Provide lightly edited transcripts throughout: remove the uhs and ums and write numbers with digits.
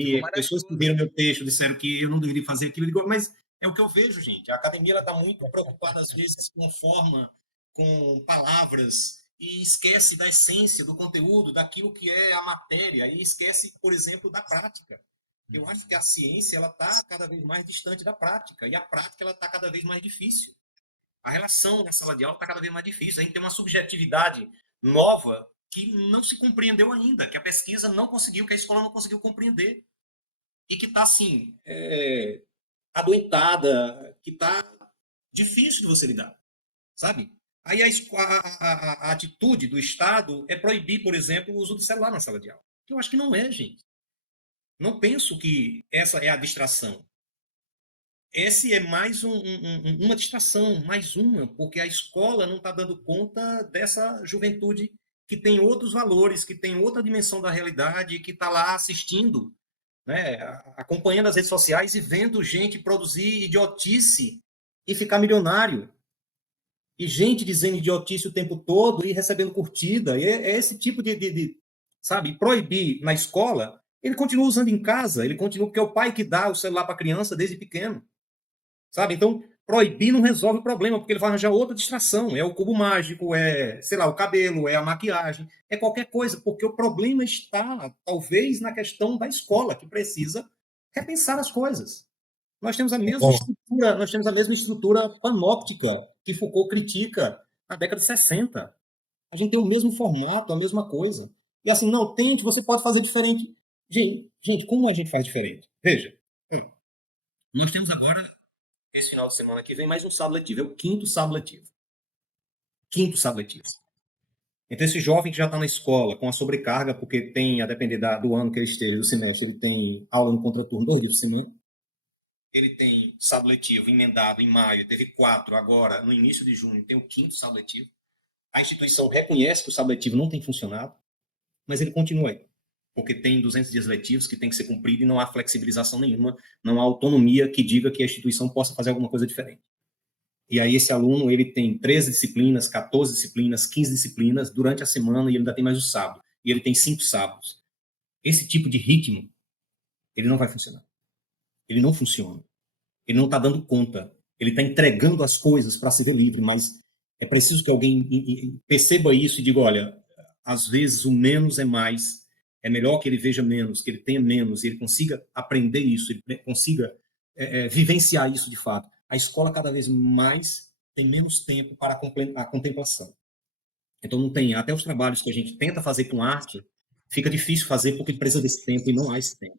Ficou e pessoas que maravilhoso. viram meu texto disseram que eu não deveria fazer aquilo. Eu digo, mas é o que eu vejo, gente. A academia está muito preocupada, às vezes, com forma, com palavras, e esquece da essência, do conteúdo, daquilo que é a matéria, e esquece, por exemplo, da prática. Eu acho que a ciência ela está cada vez mais distante da prática, e a prática ela está cada vez mais difícil. A relação na sala de aula está cada vez mais difícil. A gente tem uma subjetividade nova que não se compreendeu ainda, que a pesquisa não conseguiu, que a escola não conseguiu compreender. E que está, assim, adoentada, que está difícil de você lidar, sabe? Aí a atitude do Estado é proibir, por exemplo, o uso do celular na sala de aula. Eu acho que não é, gente. Não penso que essa é a distração. Esse é mais uma distração, mais uma, porque a escola não está dando conta dessa juventude que tem outros valores, que tem outra dimensão da realidade, que está lá assistindo, né, acompanhando as redes sociais e vendo gente produzir idiotice e ficar milionário. E gente dizendo idiotice o tempo todo e recebendo curtida. E é esse tipo sabe, proibir na escola, ele continua usando em casa, ele continua, porque é o pai que dá o celular para a criança desde pequeno. Sabe? Então, proibir não resolve o problema, porque ele vai arranjar outra distração. É o cubo mágico, é, sei lá, o cabelo, é a maquiagem, é qualquer coisa, porque o problema está, talvez, na questão da escola, que precisa repensar as coisas. Nós temos a mesma estrutura, nós temos a mesma estrutura panóptica que Foucault critica na década de 60. A gente tem o mesmo formato, a mesma coisa. E assim, não, tente, você pode fazer diferente. Gente, como a gente faz diferente? Veja, nós temos agora esse final de semana que vem mais um sábado letivo. É o quinto sábado letivo. Quinto sábado letivo. Então, esse jovem que já está na escola com a sobrecarga, porque tem, a depender do ano que ele esteja, do semestre, ele tem aula no contraturno 2 dias por semana. Ele tem sábado letivo emendado em maio, teve 4 agora, no início de junho, tem o quinto sábado letivo. A instituição reconhece que o sábado letivo não tem funcionado, mas ele continua aí. Porque tem 200 dias letivos que tem que ser cumprido e não há flexibilização nenhuma, não há autonomia que diga que a instituição possa fazer alguma coisa diferente. E aí esse aluno, ele tem 13 disciplinas, 14 disciplinas, 15 disciplinas durante a semana e ele ainda tem mais o sábado. E ele tem 5 sábados. Esse tipo de ritmo, ele não vai funcionar. Ele não funciona. Ele não está dando conta. Ele está entregando as coisas para se ver livre, mas é preciso que alguém perceba isso e diga, olha, às vezes o menos é mais, é melhor que ele veja menos, que ele tenha menos, e ele consiga aprender isso, ele consiga vivenciar isso de fato. A escola cada vez mais tem menos tempo para a contemplação. Então não tem, até os trabalhos que a gente tenta fazer com arte, fica difícil fazer porque precisa desse tempo e não há esse tempo.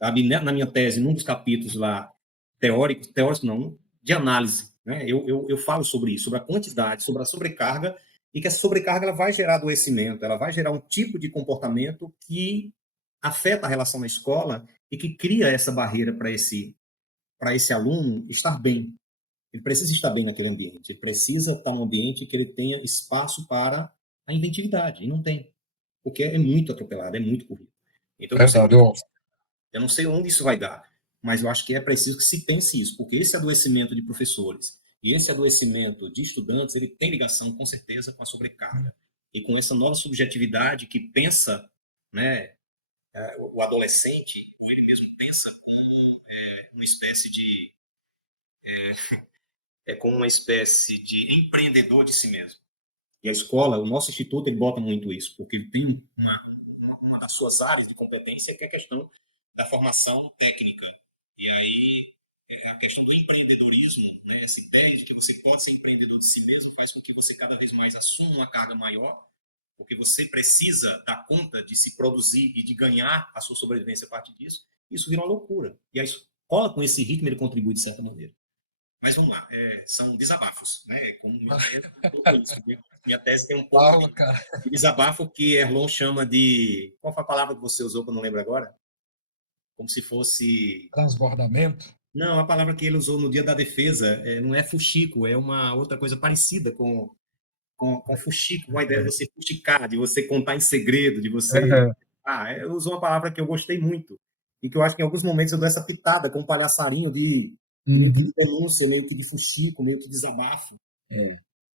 Sabe? Na minha tese, num dos capítulos lá, teóricos não, de análise, né? Eu falo sobre isso, sobre a quantidade, sobre a sobrecarga, e que essa sobrecarga ela vai gerar adoecimento, ela vai gerar um tipo de comportamento que afeta a relação na escola e que cria essa barreira para esse aluno estar bem. Ele precisa estar bem naquele ambiente, ele precisa estar num ambiente que ele tenha espaço para a inventividade, e não tem, porque é muito atropelado, é muito corrido. Então, Verdade, eu não sei onde isso vai dar, mas eu acho que é preciso que se pense isso, porque esse adoecimento de professores e esse adoecimento de estudantes, ele tem ligação, com certeza, com a sobrecarga. E com essa nova subjetividade que pensa, né, o adolescente, ele mesmo pensa como uma espécie de... como uma espécie de empreendedor de si mesmo. E a escola, o nosso instituto, ele bota muito isso, porque ele tem uma das suas áreas de competência que é a questão da formação técnica. E aí, a questão do empreendedorismo, né, essa ideia de que você pode ser empreendedor de si mesmo, faz com que você cada vez mais assuma uma carga maior, porque você precisa dar conta de se produzir e de ganhar a sua sobrevivência a partir disso. Isso vira uma loucura. E a escola, com esse ritmo, ele contribui de certa maneira. Mas vamos lá, são desabafos, né? Como minha tese tem um pouco de desabafo que Erlon chama de... Qual foi a palavra que você usou que eu não lembro agora? Como se fosse... Transbordamento? Não, a palavra que ele usou no Dia da Defesa não é fuxico, é uma outra coisa parecida com fuxico, com a ideia de você fuxicar, de você contar em segredo, de você... eu usou uma palavra que eu gostei muito e que eu acho que em alguns momentos eu dou essa pitada com um palhaçarinho de denúncia, meio que de fuxico, meio que desabafo.